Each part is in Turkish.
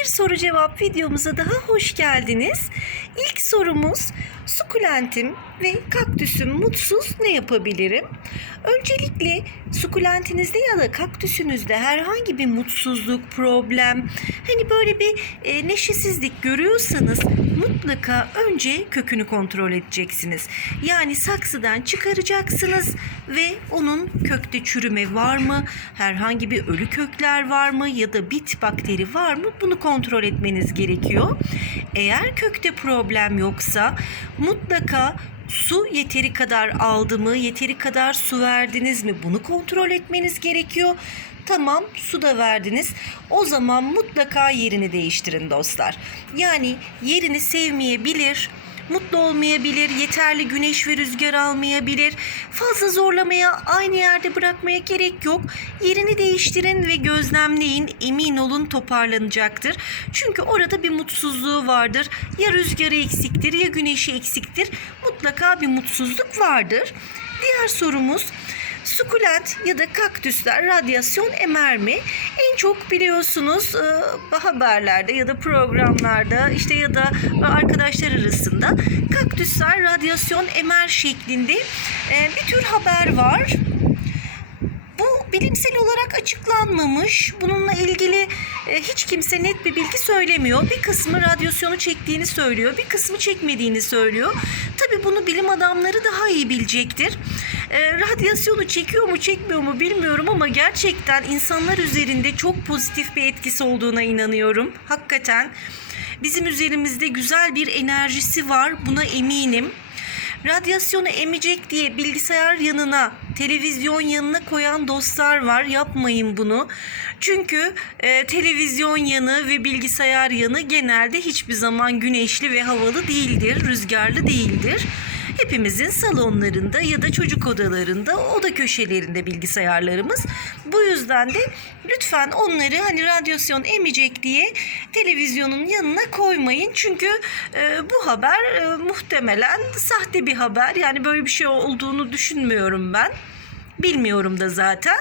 Bir soru cevap videomuza daha hoş geldiniz. İlk sorumuz sukulentim ve kaktüsüm mutsuz ne yapabilirim? Öncelikle sukulentinizde ya da kaktüsünüzde herhangi bir mutsuzluk, problem, hani böyle bir e, neşesizlik görüyorsanız mutlaka önce kökünü kontrol edeceksiniz. Yani saksıdan çıkaracaksınız ve onun kökte çürüme var mı? Herhangi bir ölü kökler var mı ya da bit bakteri var mı? Bunu kontrol etmeniz gerekiyor. Eğer kökte problem yoksa mutlaka su yeteri kadar aldı mı, yeteri kadar su verdiniz mi? Bunu kontrol etmeniz gerekiyor. Tamam su da verdiniz. O zaman mutlaka yerini değiştirin dostlar. Yani yerini sevmeyebilir, mutlu olmayabilir, yeterli güneş ve rüzgar almayabilir. Fazla zorlamaya, aynı yerde bırakmaya gerek yok. Yerini değiştirin ve gözlemleyin. Emin olun toparlanacaktır. Çünkü orada bir mutsuzluğu vardır. Ya rüzgarı eksiktir ya güneşi eksiktir. Mutlaka bir mutsuzluk vardır. Diğer sorumuz Sukulent ya da kaktüsler radyasyon emer mi? En çok biliyorsunuz e, haberlerde ya da programlarda işte ya da arkadaşlar arasında kaktüsler radyasyon emer şeklinde e, bir tür haber var. Bu bilimsel olarak açıklanmamış. Bununla ilgili e, hiç kimse net bir bilgi söylemiyor. Bir kısmı radyasyonu çektiğini söylüyor, bir kısmı çekmediğini söylüyor. Tabii bunu bilim adamları daha iyi bilecektir. E, radyasyonu çekiyor mu çekmiyor mu bilmiyorum ama gerçekten insanlar üzerinde çok pozitif bir etkisi olduğuna inanıyorum. Hakikaten bizim üzerimizde güzel bir enerjisi var. Buna eminim radyasyonu emecek diye bilgisayar yanına, televizyon yanına koyan dostlar var. Yapmayın bunu. Çünkü e, televizyon yanı ve bilgisayar yanı genelde hiçbir zaman güneşli ve havalı değildir, rüzgarlı değildir. Hepimizin salonlarında ya da çocuk odalarında, oda köşelerinde bilgisayarlarımız. Bu yüzden de lütfen onları hani radyasyon emecek diye televizyonun yanına koymayın. Çünkü e, bu haber e, muhtemelen sahte bir haber. Yani böyle bir şey olduğunu düşünmüyorum ben. Bilmiyorum da zaten.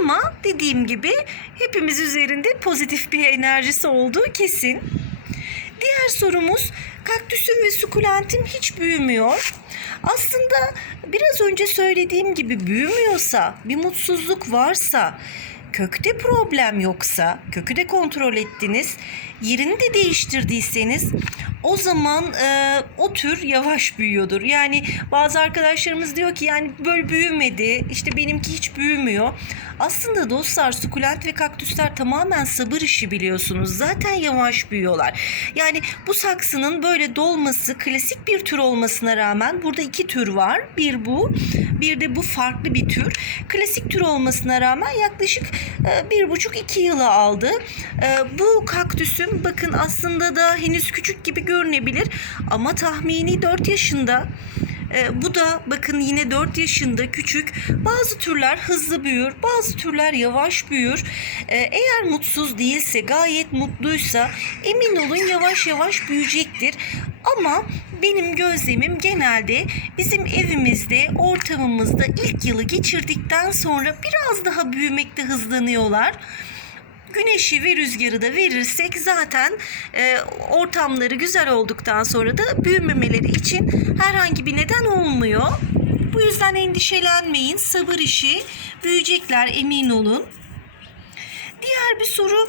Ama dediğim gibi hepimiz üzerinde pozitif bir enerjisi olduğu kesin. Diğer sorumuz kaktüsüm ve sukulentim hiç büyümüyor. Aslında biraz önce söylediğim gibi büyümüyorsa, bir mutsuzluk varsa, kökte problem yoksa, kökü de kontrol ettiniz, yerini de değiştirdiyseniz o zaman e, o tür yavaş büyüyordur. Yani bazı arkadaşlarımız diyor ki yani böyle büyümedi, işte benimki hiç büyümüyor. Aslında dostlar sukulent ve kaktüsler tamamen sabır işi biliyorsunuz. Zaten yavaş büyüyorlar. Yani bu saksının böyle dolması klasik bir tür olmasına rağmen burada iki tür var. Bir bu, bir de bu farklı bir tür. Klasik tür olmasına rağmen yaklaşık e, bir buçuk iki yılı aldı. E, bu kaktüsüm bakın aslında da henüz küçük gibi görünebilir ama tahmini 4 yaşında. E, bu da bakın yine 4 yaşında küçük. Bazı türler hızlı büyür, bazı türler yavaş büyür. E, eğer mutsuz değilse, gayet mutluysa emin olun yavaş yavaş büyüyecektir. Ama benim gözlemim genelde bizim evimizde, ortamımızda ilk yılı geçirdikten sonra biraz daha büyümekte hızlanıyorlar güneşi ve rüzgarı da verirsek zaten e, ortamları güzel olduktan sonra da büyümemeleri için herhangi bir neden olmuyor. Bu yüzden endişelenmeyin. Sabır işi. Büyüyecekler emin olun. Diğer bir soru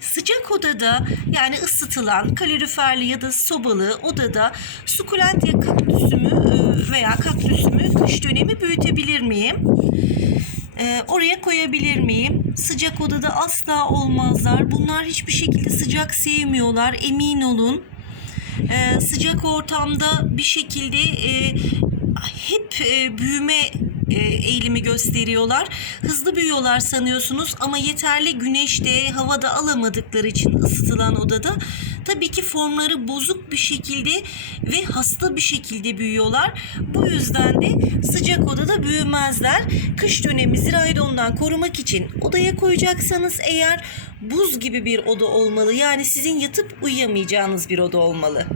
sıcak odada yani ısıtılan kaloriferli ya da sobalı odada sukulent ya kaktüsümü e, veya kaktüsümü kış dönemi büyütebilir miyim? Ee, oraya koyabilir miyim? Sıcak odada asla olmazlar. Bunlar hiçbir şekilde sıcak sevmiyorlar. Emin olun. Ee, sıcak ortamda bir şekilde e, hep e, büyüme e, eğilimi gösteriyorlar. Hızlı büyüyorlar sanıyorsunuz ama yeterli güneşte, havada alamadıkları için ısıtılan odada tabii ki formları bozuk bir şekilde ve hasta bir şekilde büyüyorlar. Bu yüzden de sıcak odada büyümezler. Kış dönemi ziraydondan korumak için odaya koyacaksanız eğer buz gibi bir oda olmalı. Yani sizin yatıp uyuyamayacağınız bir oda olmalı.